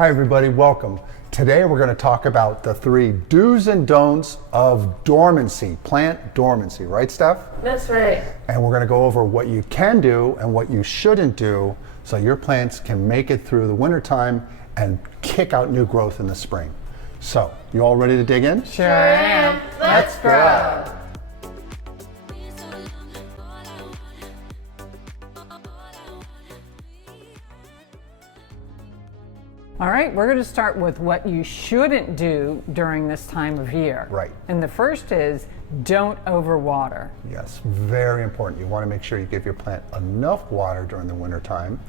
Hi everybody, welcome. Today we're going to talk about the 3 do's and don'ts of dormancy, plant dormancy, right Steph? That's right. And we're going to go over what you can do and what you shouldn't do so your plants can make it through the wintertime and kick out new growth in the spring. So, you all ready to dig in? Sure am. Let's grow. All right, we're going to start with what you shouldn't do during this time of year. Right. And the first is don't overwater. Yes, very important. You want to make sure you give your plant enough water during the winter time,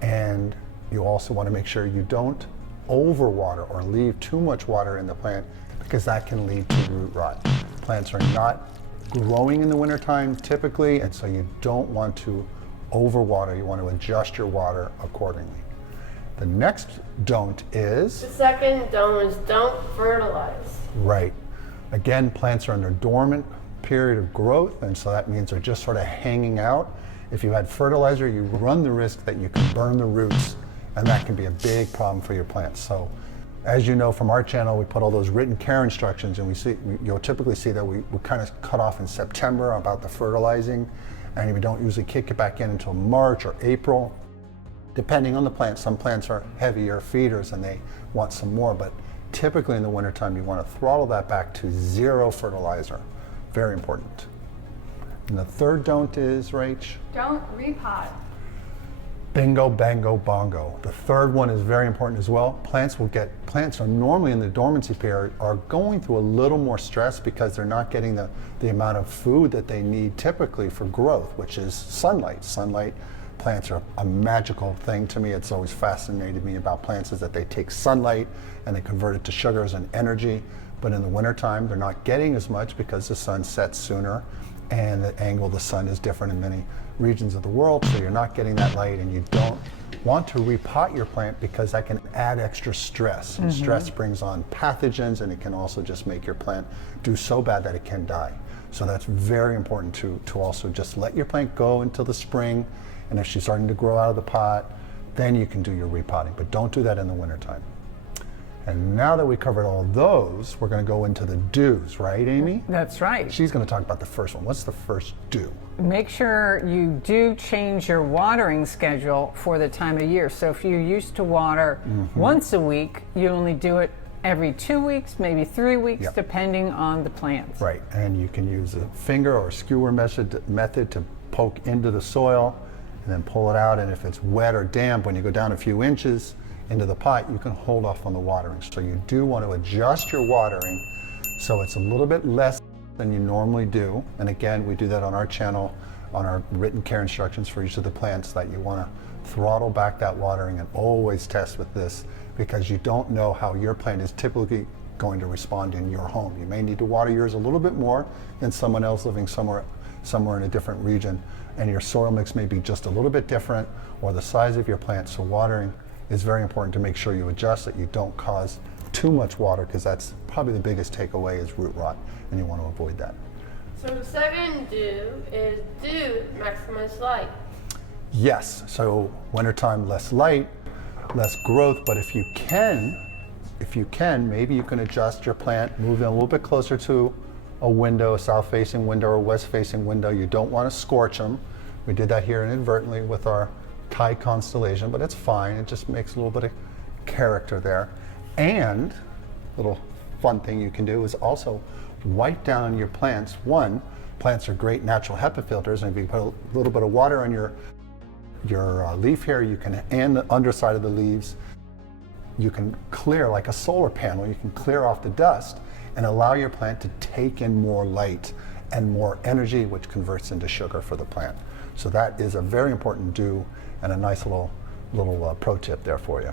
and you also want to make sure you don't overwater or leave too much water in the plant, because that can lead to root rot. Plants are not growing in the wintertime typically, and so you don't want to overwater. You want to adjust your water accordingly. The next don't is... The second don't is don't fertilize. Right. Again, plants are in a dormant period of growth, and so that means they're just sort of hanging out. If you add fertilizer, you run the risk that you can burn the roots, and that can be a big problem for your plants. So, as you know from our channel, we put all those written care instructions, and you'll typically see that we kind of cut off in September about the fertilizing, and we don't usually kick it back in until March or April. Depending on the plant, some plants are heavier feeders and they want some more, but typically in the wintertime you want to throttle that back to 0 fertilizer. Very important. And the third don't is, Rach? Don't repot. Bingo, bango, bongo. The third one is very important as well. Plants are normally in the dormancy period are going through a little more stress because they're not getting the amount of food that they need typically for growth, which is sunlight. Plants are a magical thing to me. It's always fascinated me about plants is that they take sunlight and they convert it to sugars and energy. But in the wintertime, they're not getting as much because the sun sets sooner and the angle of the sun is different in many regions of the world. So you're not getting that light, and you don't want to repot your plant because that can add extra stress. And stress brings on pathogens, and it can also just make your plant do so bad that it can die. So that's very important to also just let your plant go until the spring. And if she's starting to grow out of the pot, then you can do your repotting, but don't do that in the wintertime. And now that we covered all those, we're going to go into the do's, right, Amy? That's right. She's going to talk about the first one. What's the first do? Make sure you do change your watering schedule for the time of year. So if you used to water once a week, you only do it every 2 weeks, maybe 3 weeks, depending on the plants. Right, and you can use a finger or skewer method to poke into the soil and then pull it out, and if it's wet or damp, when you go down a few inches into the pot, you can hold off on the watering. So you do want to adjust your watering so it's a little bit less than you normally do. And again, we do that on our channel, on our written care instructions for each of the plants, that you want to throttle back that watering, and always test with this because you don't know how your plant is typically going to respond in your home. You may need to water yours a little bit more than someone else living somewhere in a different region, and your soil mix may be just a little bit different, or the size of your plant. So watering is very important to make sure you adjust, that you don't cause too much water, because that's probably the biggest takeaway is root rot, and you want to avoid that. So the second do is do maximize light. Yes, so wintertime, less light, less growth, but if you can, maybe you can adjust your plant, move it a little bit closer to a window, a south-facing window or west-facing window. You don't want to scorch them. We did that here inadvertently with our Thai constellation, but it's fine. It just makes a little bit of character there. And a little fun thing you can do is also wipe down your plants. Plants are great natural HEPA filters, and if you put a little bit of water on your leaf here, and the underside of the leaves, you can clear, like a solar panel, you can clear off the dust and allow your plant to take in more light and more energy, which converts into sugar for the plant. So that is a very important do, and a nice little pro tip there for you.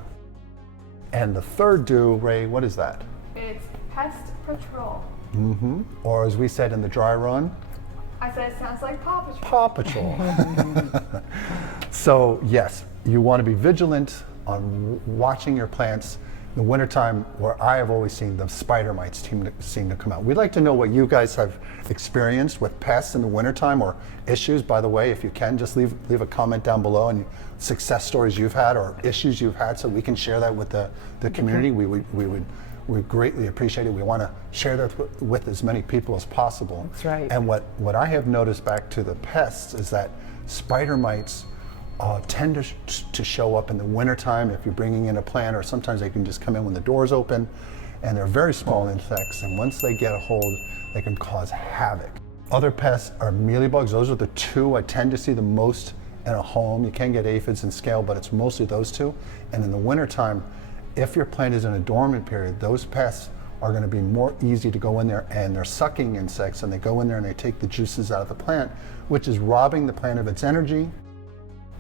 And the third do, Ray, what is that? It's pest patrol. Or as we said in the dry run, I said it sounds like Paw Patrol. Paw Patrol. So yes, you want to be vigilant on watching your plants the wintertime, where I have always seen the spider mites seem to come out. We'd like to know what you guys have experienced with pests in the wintertime or issues. By the way, if you can, just leave a comment down below and success stories you've had or issues you've had, so we can share that with the community. We greatly appreciate it. We want to share that with as many people as possible. That's right. And what I have noticed back to the pests is that spider mites tend to show up in the wintertime if you're bringing in a plant, or sometimes they can just come in when the door's open, and they're very small insects, and once they get a hold, they can cause havoc. Other pests are mealybugs. Those are the two I tend to see the most in a home. You can get aphids and scale, but it's mostly those two. And in the wintertime, if your plant is in a dormant period, those pests are going to be more easy to go in there, and they're sucking insects, and they go in there and they take the juices out of the plant, which is robbing the plant of its energy,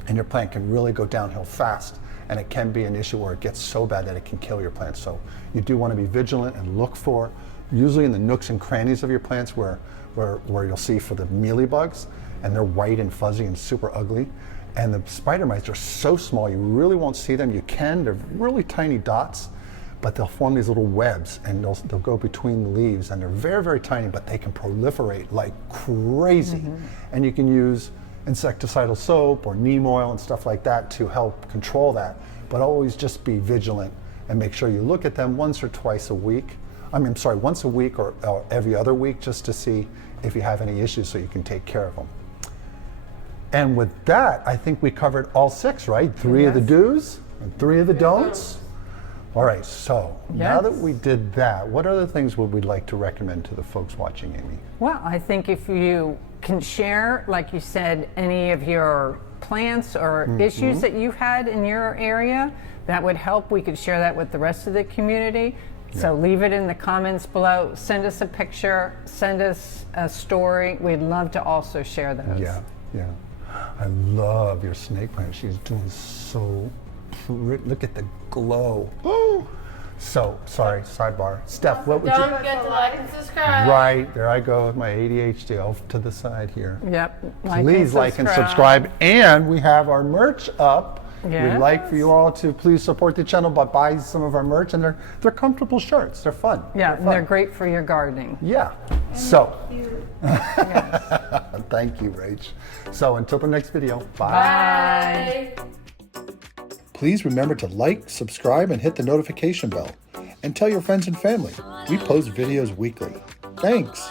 and your plant can really go downhill fast, and it can be an issue where it gets so bad that it can kill your plant. So you do want to be vigilant and look for, usually in the nooks and crannies of your plants where you'll see for the mealybugs, and they're white and fuzzy and super ugly. And the spider mites are so small, you really won't see them. You can, they're really tiny dots, but they'll form these little webs, and they'll go between the leaves, and they're very, very tiny, but they can proliferate like crazy. And you can use insecticidal soap or neem oil and stuff like that to help control that. But always just be vigilant and make sure you look at them once or twice a week. Once a week or every other week, just to see if you have any issues so you can take care of them. And with that, I think we covered all 6, right? 3 of the do's and 3 of the don'ts. All right, so now that we did that, what other things would we like to recommend to the folks watching, Amy? Well, I think if you can share, like you said, any of your plants or issues that you've had in your area, that would help. We could share that with the rest of the community. So leave it in the comments below. Send us a picture, send us a story. We'd love to also share those. Yeah. I love your snake plant. She's doing so pretty. Look at the glow. Oh, so sorry, sidebar. Steph, what would Don't forget to like and subscribe. Right, there I go with my ADHD off to the side here. Yep. Please like and subscribe. And we have our merch up. Yes. We'd like for you all to please support the channel by buying some of our merch, and they're comfortable shirts. They're fun. Yeah, and they're great for your gardening. Yeah. So thank you, Rach. So until the next video, bye. Bye. Please remember to like, subscribe, and hit the notification bell. And tell your friends and family. We post videos weekly. Thanks.